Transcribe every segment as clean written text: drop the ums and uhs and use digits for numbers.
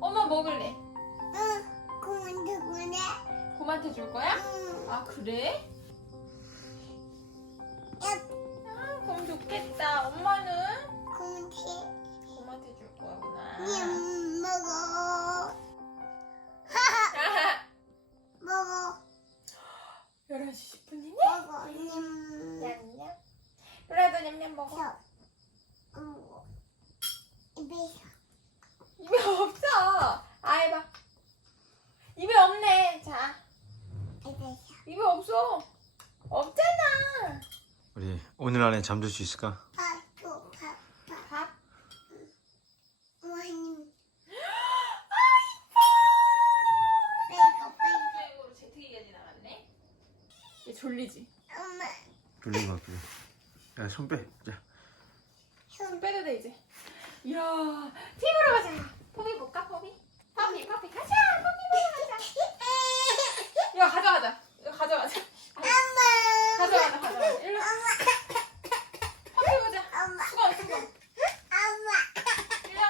엄마 먹을래? 응, 그만두 그래. 곰한테 줄 거야? 응. 아 그래? 야, 곰 좋겠다. 엄마는 그만두. 곰한테 줄 거구나. 먹어. 먹어. 11시 10분이네? 먹어. 냠냠. 로라도 냠냠 먹어. 입에서. 입에 없어. 아 해봐. 입에 없네. 자, 입에서. 입에 없어. 없잖아. 우리 오늘 안에 잠들 수 있을까? 밥도 밥. 밥? 많이. 여행으로 제트기가 지나갔네. 얘 졸리지? 엄마. 돌린 것 같고. 야, 손 빼. 자. 손 빼도 돼 이제. 이야, 팀으로 가자. 포비 볼까? 포비? 포비 가자. 포비 보러 가자. 이거 가져가자. 이거 가져가자. 엄마. 가져가자. 일로. 포비 보자. 엄마. 수건. 엄마. 일로.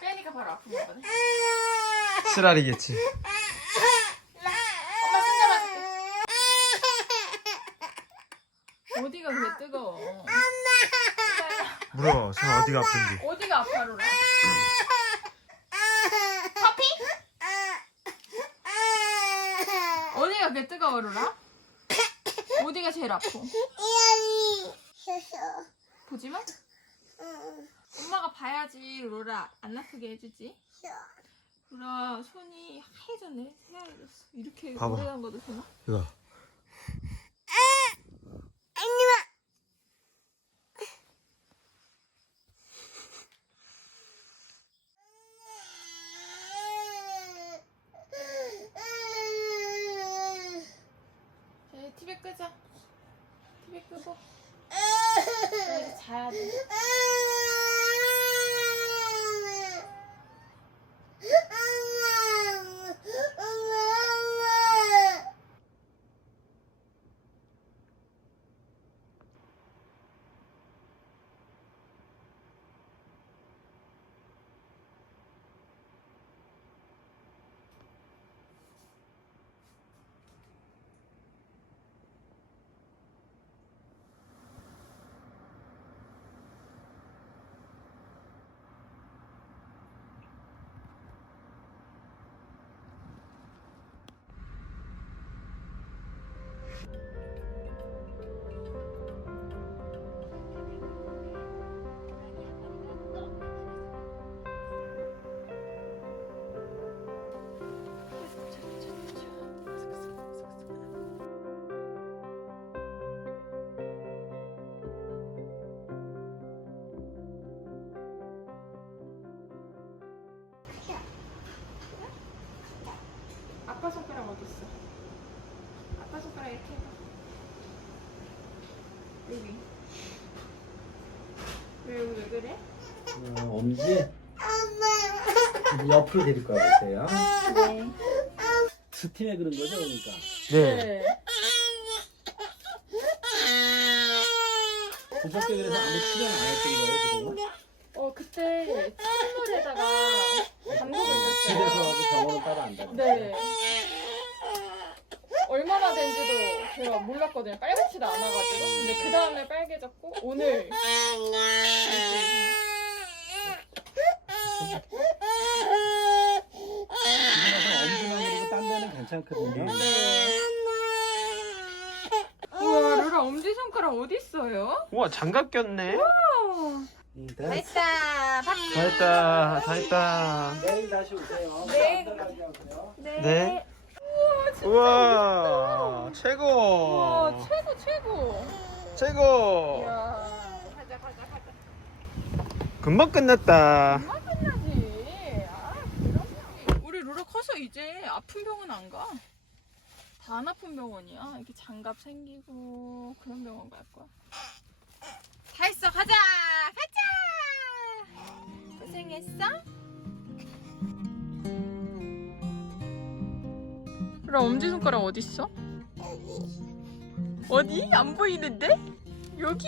빼니까 바로 아픈 거거든. 쓰라리겠지. 엄마 손 잡아줄게. 어디가 그래 뜨거워. 물어. 손 어디가 아픈지. 어디가 아파 로라? 커피? 어디가 그래 뜨거워 로라? 어디가 제일 아파? 이안이 쉬었어. 보지 마. 응. 엄마가 봐야지 로라 안 아프게 해주지. 쉬어. 로라 손이 하얘졌네. 새하얘졌어. 이렇게 봐봐. 오래 담가도 되나? 이거. 아니마. 자, 이제 TV 끄자. TV 끄고 이제 자야 돼. 아빠 손가락 어디 있어? 아빠 손가락 이렇게 해봐. 여기. 왜 그래? 엄지 엄마. 옆으로 데릴 거야 보세요. 네. 스팀에 그런 거죠, 그러니까. 네. 보셨게 그래서 아무 출연 안 했던 거예요, 그동안? 그때 찬물에다가 담그고 집에서 있었어요. 하고 병원은 따로 안 가요. 네. 얼마나 된지도 제가 몰랐거든요. 빨갛지도 않아가지고. 근데 그 다음날 빨개졌고 오늘 지금 와서 엄지만 그리고 딴 데는 괜찮거든요. 네. 우와 로라 엄지손가락 어디 있어요? 우와, 장갑 꼈네. 다 했다. 박수. 다 했다. 다 했다. 내일 다시 오세요. 네. 안전하게 오세요. 네. 우와 진짜 우와, 최고. 우와 최고. 최고. 이야 가자. 금방 끝났다. 엄마 끝나지. 그럼요. 우리 로라 커서 이제 아픈 병원 안 가. 다 안 아픈 병원이야. 이렇게 장갑 생기고 그런 병원 갈 거야. 다 했어. 가자. 고생했어? 그럼 엄지손가락 어딨어? 어디? 안 보이는데? 여기?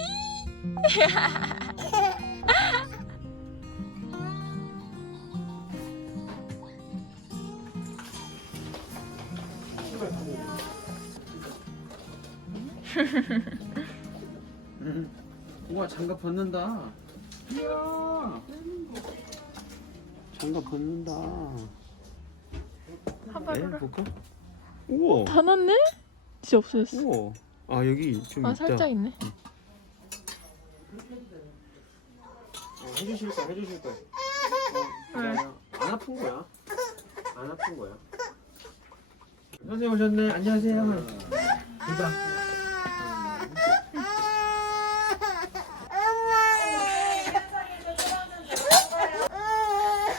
우와 장갑 벗는다. 이야. 장갑 벗는다. 봐봐 루라. 볼까? 우와. 다 났네? 진짜 없어졌어. 우와. 아 여기 좀 아 있다. 살짝 있네. 해주실 거야, 해주실 거야. 네. 안 아픈 거야. 안 아픈 거야. 선생님 오셨네. 안녕하세요. 둘다.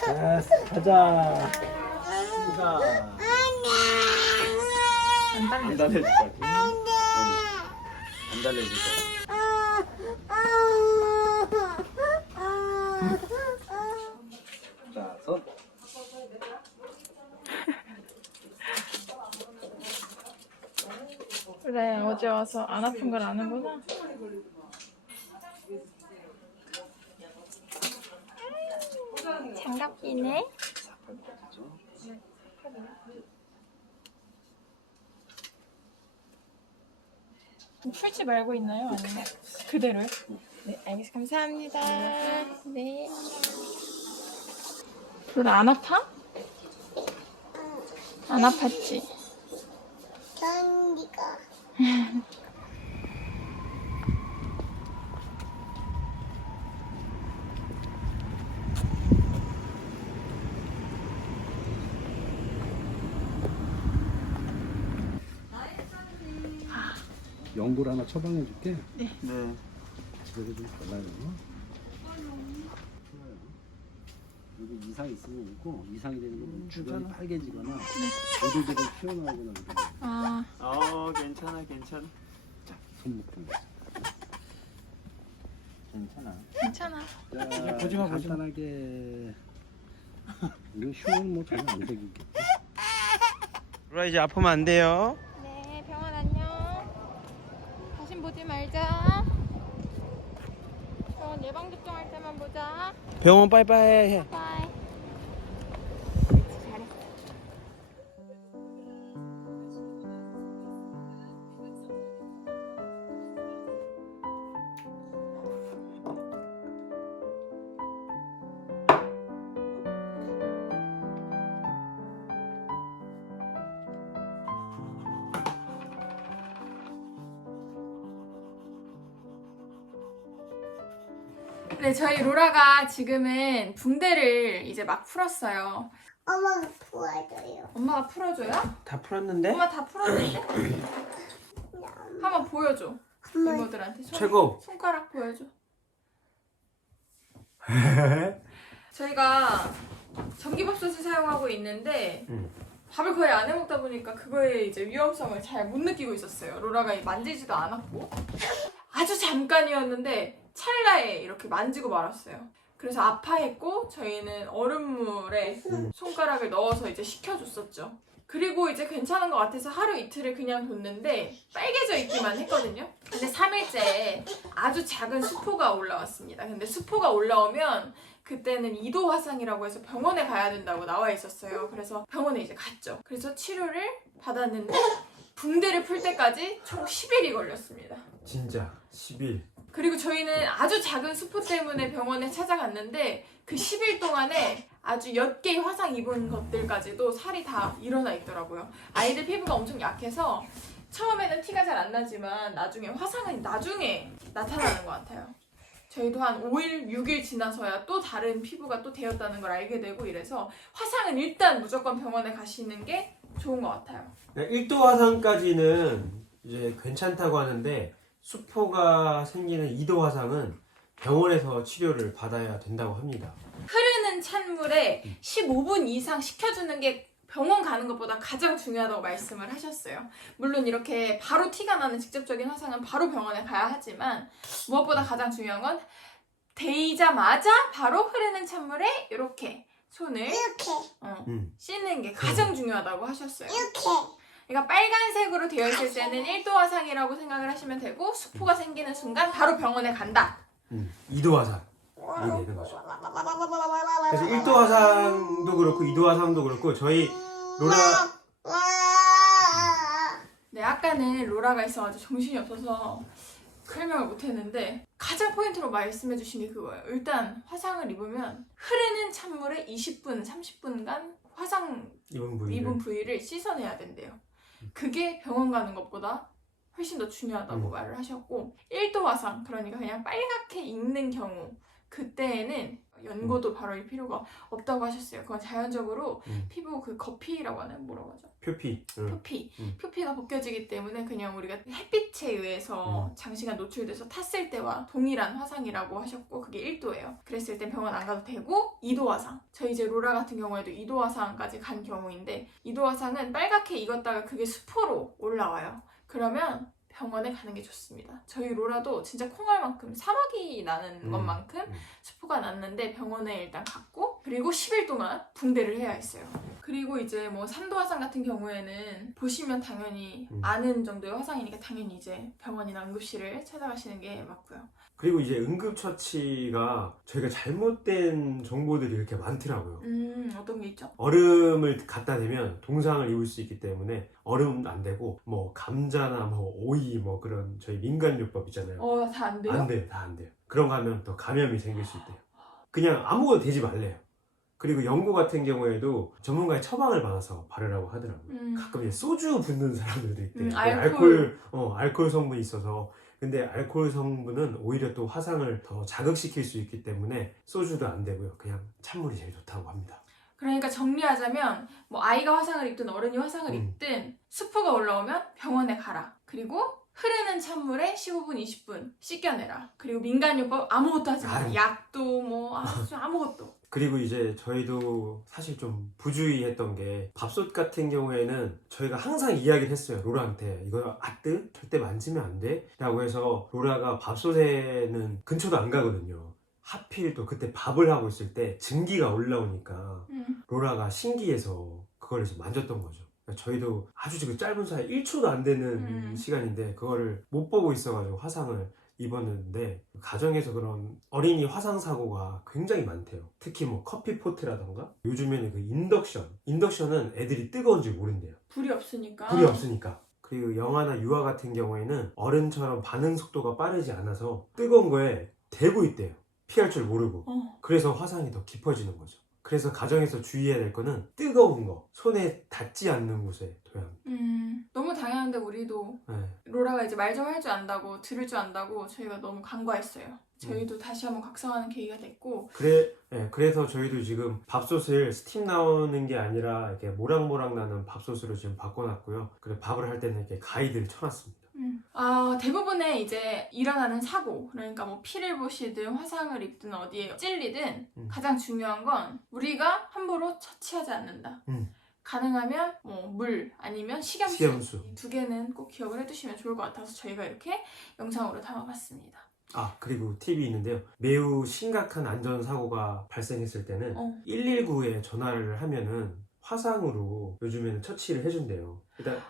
자, 가자. 수가. 안 달래. 안 달래줄 것 같아. 안 달래줄 것 같아. 자, 손. 그래 어제 와서 안 아픈 걸 아는구나. 장갑 끼네. 풀지 말고 있나요? 아니면 그대로요? 네, 알겠습니다. 감사합니다. 네. 루라 안 아파? 안 아팠지? 견디가. 연골 하나 처방해 줄게. 네. 집에서 좀 발라요. 여기 이상 있으면 오고 이상이 되는 건 주변이 빨개지거나 오들오들 튀어나오거나 그러면 아, 괜찮아, 괜찮아. 자, 손 묶은 거. 괜찮아. 괜찮아. 자, 보지 마, 보지 마. 간단하게 이거 흉은 뭐 전혀 안 생기게. 루라 이제 아프면 안 돼요. 네, 병원 안녕. 다신 보지 말자. 병원 예방접종 할 때만 보자. 병원 빠이빠이 해. 바이. 잘했어. 네, 저희 로라가 지금은 붕대를 이제 막 풀었어요. 엄마가 부어줘요. 엄마가 풀어줘요? 다 풀었는데? 엄마 다 풀었는데? 한번 보여줘. 엄마. 이모들한테 최고. 손가락 보여줘. 저희가 전기밥솥을 사용하고 있는데 밥을 거의 안 해먹다 보니까 그거의 이제 위험성을 잘 못 느끼고 있었어요. 로라가 만지지도 않았고 아주 잠깐이었는데 찰나에 이렇게 만지고 말았어요. 그래서 아파했고 저희는 얼음물에 손가락을 넣어서 이제 식혀줬었죠. 그리고 이제 괜찮은 것 같아서 하루 이틀을 그냥 뒀는데 빨개져 있기만 했거든요. 근데 3일째에 아주 작은 수포가 올라왔습니다. 근데 수포가 올라오면 그때는 2도 화상이라고 해서 병원에 가야 된다고 나와 있었어요. 그래서 병원에 이제 갔죠. 그래서 치료를 받았는데 붕대를 풀 때까지 총 10일이 걸렸습니다. 진짜 10일. 그리고 저희는 아주 작은 수포 때문에 병원에 찾아갔는데 그 10일 동안에 아주 몇 개의 화상 입은 것들까지도 살이 다 일어나 있더라고요. 아이들 피부가 엄청 약해서 처음에는 티가 잘 안 나지만 나중에 화상은 나중에 나타나는 것 같아요. 저희도 한 5일, 6일 지나서야 또 다른 피부가 또 되었다는 걸 알게 되고 이래서 화상은 일단 무조건 병원에 가시는 게 좋은 것 같아요. 1도 화상까지는 이제 괜찮다고 하는데 수포가 생기는 2도 화상은 병원에서 치료를 받아야 된다고 합니다. 흐르는 찬물에 15분 이상 식혀주는 게 병원 가는 것보다 가장 중요하다고 말씀을 하셨어요. 물론 이렇게 바로 티가 나는 직접적인 화상은 바로 병원에 가야 하지만 무엇보다 가장 중요한 건 데이자마자 바로 흐르는 찬물에 이렇게 손을 이렇게. 씻는 게 가장 중요하다고 하셨어요. 이렇게. 그러니까 빨간색으로 되어 있을 때는 1도 화상이라고 생각을 하시면 되고 수포가 생기는 순간 바로 병원에 간다. 2도 화상이 되는 거죠. 그래서 1도 화상도 그렇고 2도 화상도 그렇고 저희 로라 네, 아까는 로라가 있어가지고 정신이 없어서 설명을 못했는데 가장 포인트로 말씀해 주신 게 그거예요. 일단 화상을 입으면 흐르는 찬물에 20분, 30분간 화상 입은 부위를 씻어내야 된대요. 그게 병원 가는 것보다 훨씬 더 중요하다고 말을 하셨고 1도 화상, 그러니까 그냥 빨갛게 익는 경우 그때에는 연고도 바를 필요가 없다고 하셨어요. 그건 자연적으로 피부 그 거피라고 하는 뭐라고 하죠? 표피. 표피가 벗겨지기 때문에 그냥 우리가 햇빛에 의해서 장시간 노출돼서 탔을 때와 동일한 화상이라고 하셨고 그게 1도예요. 그랬을 땐 병원 안 가도 되고 2도 화상. 저희 이제 로라 같은 경우에도 2도 화상까지 간 경우인데 2도 화상은 빨갛게 익었다가 그게 수포로 올라와요. 그러면 병원에 가는 게 좋습니다. 저희 로라도 진짜 콩알만큼 사막이 나는 것만큼 수포가 났는데 병원에 일단 갔고 그리고 10일 동안 붕대를 해야 했어요. 그리고 이제 뭐 3도 화상 같은 경우에는 보시면 당연히 아는 정도의 화상이니까 당연히 이제 병원이나 응급실을 찾아가시는 게 맞고요. 그리고 이제 응급처치가 저희가 잘못된 정보들이 이렇게 많더라고요. 어떤 게 있죠? 얼음을 갖다 대면 동상을 입을 수 있기 때문에 얼음도 안 되고 뭐 감자나 뭐 오이 뭐 그런 저희 민간요법 있잖아요. 다 안 돼요? 안 돼요. 다 안 돼요. 그런 거 하면 또 감염이 생길 수 있대요. 그냥 아무것도 대지 말래요. 그리고 연고 같은 경우에도 전문가의 처방을 받아서 바르라고 하더라고요. 가끔 이제 소주 붓는 사람들도 있대요. 알코올 성분이 있어서. 근데 알코올 성분은 오히려 또 화상을 더 자극시킬 수 있기 때문에 소주도 안 되고요. 그냥 찬물이 제일 좋다고 합니다. 그러니까 정리하자면 뭐 아이가 화상을 입든 어른이 화상을 입든 수포가 올라오면 병원에 가라. 그리고 흐르는 찬물에 15분, 20분 씻겨내라. 그리고 민간요법 아무것도 하지 마라. 약도 뭐 아무것도. 그리고 이제 저희도 사실 좀 부주의했던 게 밥솥 같은 경우에는 저희가 항상 이야기를 했어요. 로라한테 이거 아뜨 절대 만지면 안 돼 라고 해서 로라가 밥솥에는 근처도 안 가거든요. 하필 또 그때 밥을 하고 있을 때 증기가 올라오니까 로라가 신기해서 그걸 해서 만졌던 거죠. 그러니까 저희도 아주 지금 짧은 사이 1초도 안 되는 시간인데 그거를 못 보고 있어가지고 화상을 입었는데 가정에서 그런 어린이 화상 사고가 굉장히 많대요. 특히 뭐 커피포트라던가 요즘에는 그 인덕션은 애들이 뜨거운 줄 모른대요. 불이 없으니까. 그리고 영아나 유아 같은 경우에는 어른처럼 반응 속도가 빠르지 않아서 뜨거운 거에 대고 있대요. 피할 줄 모르고. 그래서 화상이 더 깊어지는 거죠. 그래서 가정에서 주의해야 될 거는 뜨거운 거, 손에 닿지 않는 곳에 둬야 합니다. 너무 당연한데 우리도 로라가 이제 말 좀 할 줄 안다고 들을 줄 안다고 저희가 너무 간과했어요. 저희도 다시 한번 각성하는 계기가 됐고 그래서 저희도 지금 밥솥을 스팀 나오는 게 아니라 이렇게 모락모락 나는 밥솥으로 지금 바꿔놨고요. 그리고 밥을 할 때는 이렇게 가이드를 쳐놨습니다. 대부분의 이제 일어나는 사고, 그러니까 뭐 피를 보시든 화상을 입든 어디에 찔리든 가장 중요한 건 우리가 함부로 처치하지 않는다. 가능하면 뭐 물 아니면 식염수 이 두 개는 꼭 기억을 해두시면 좋을 것 같아서 저희가 이렇게 영상으로 담아봤습니다. 그리고 팁이 있는데요. 매우 심각한 안전사고가 발생했을 때는 119에 전화를 하면은 화상으로 요즘에는 처치를 해준대요. 일단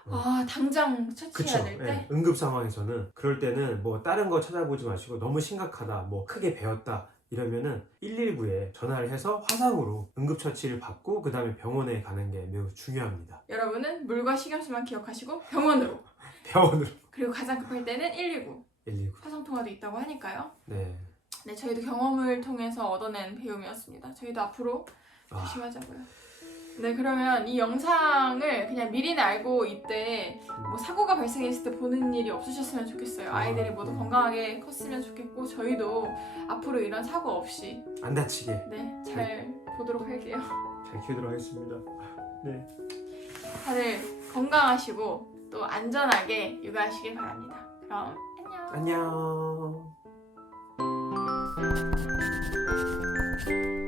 당장 처치해야 될 때? 응급 상황에서는 그럴 때는 뭐 다른 거 찾아보지 마시고 너무 심각하다, 뭐 크게 베었다 이러면은 119에 전화를 해서 화상으로 응급처치를 받고 그 다음에 병원에 가는 게 매우 중요합니다. 여러분은 물과 식염수만 기억하시고 병원으로. 그리고 가장 급할 때는 119. 화상통화도 있다고 하니까요. 네, 저희도 경험을 통해서 얻어낸 배움이었습니다. 저희도 앞으로 조심하자고요. 네, 그러면 이 영상을 그냥 미리는 알고 이때 뭐 사고가 발생했을 때 보는 일이 없으셨으면 좋겠어요. 아이들이 모두 건강하게 컸으면 좋겠고 저희도 앞으로 이런 사고 없이 안 다치게 잘 보도록 할게요. 잘 키우도록 하겠습니다. 네, 다들 건강하시고 또 안전하게 육아하시길 바랍니다. 그럼 안녕. 안녕.